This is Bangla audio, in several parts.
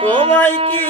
তোমায় কি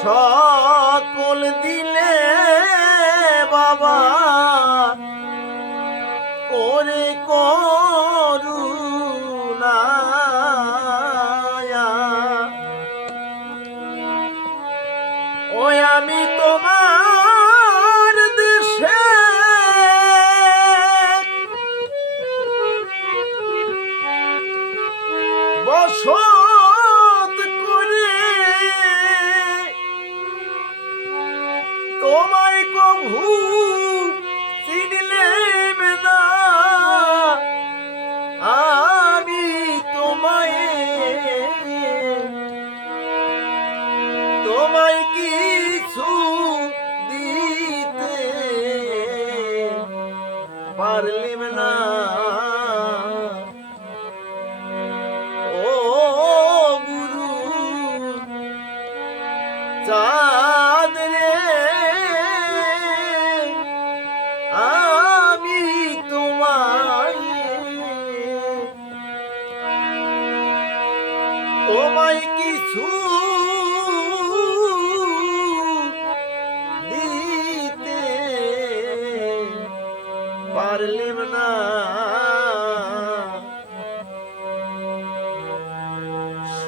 সকল দিলে বাবা করে করুণা ওই আমি তোমার পারলিম না ও গুরু চাঁদ রে আমি তোমায় তোমায় কিছু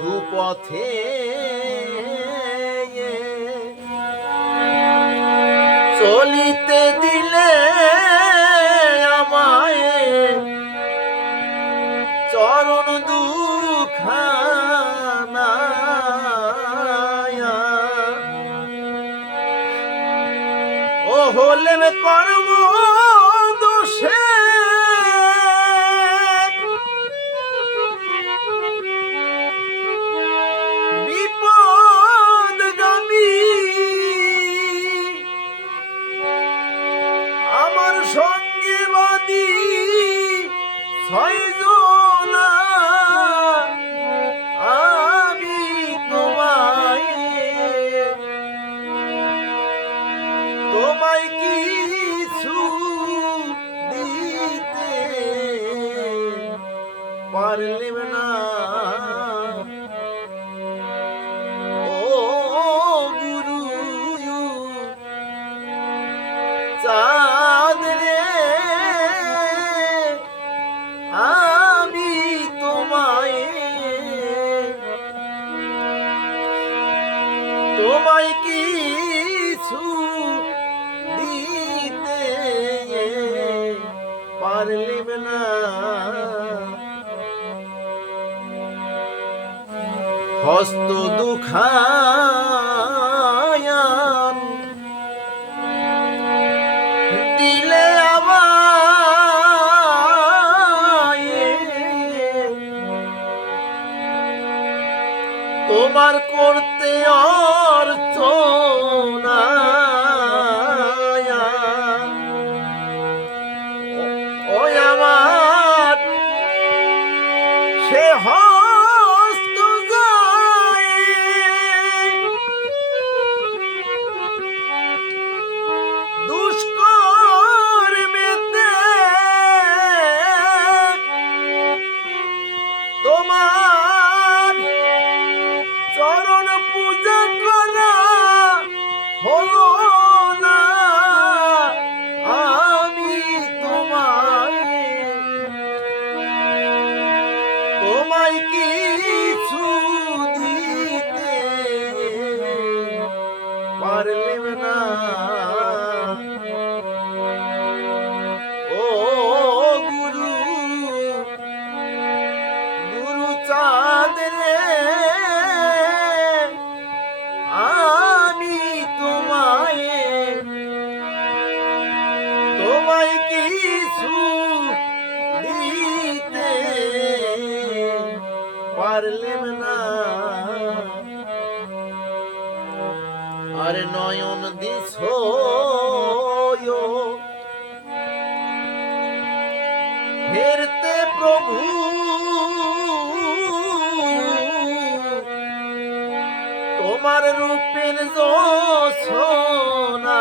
সুপথে চলিতে দিলে আমায় চরণ দুখানা ও হলেন কর্ম তোমায় কিছু দিতে পারলিম না। হস্ত দুখায়ান। দিলে আমায় তোমার করতে অর্চনা ওই আমায় কিছু দিতে পারলেন না। আর নয়ন দিছ হেরতে প্রভু। তোমার রূপের জোনা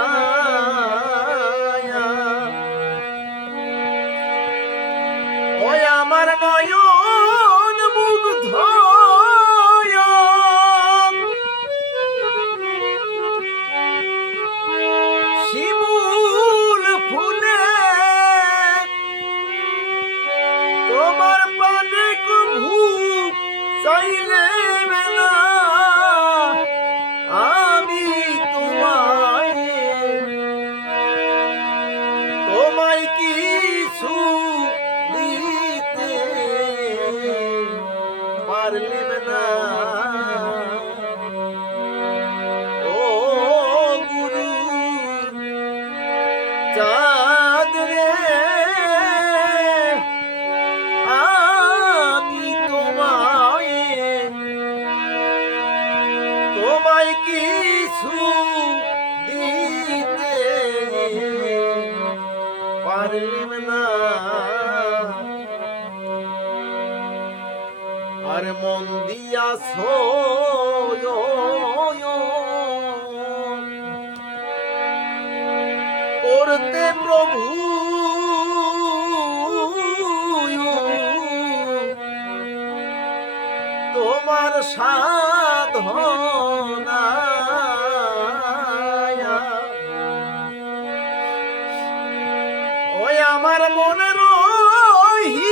মিলে মেলা। করতে প্রভু। তোমার সাধনা ওই আমার মনের রহি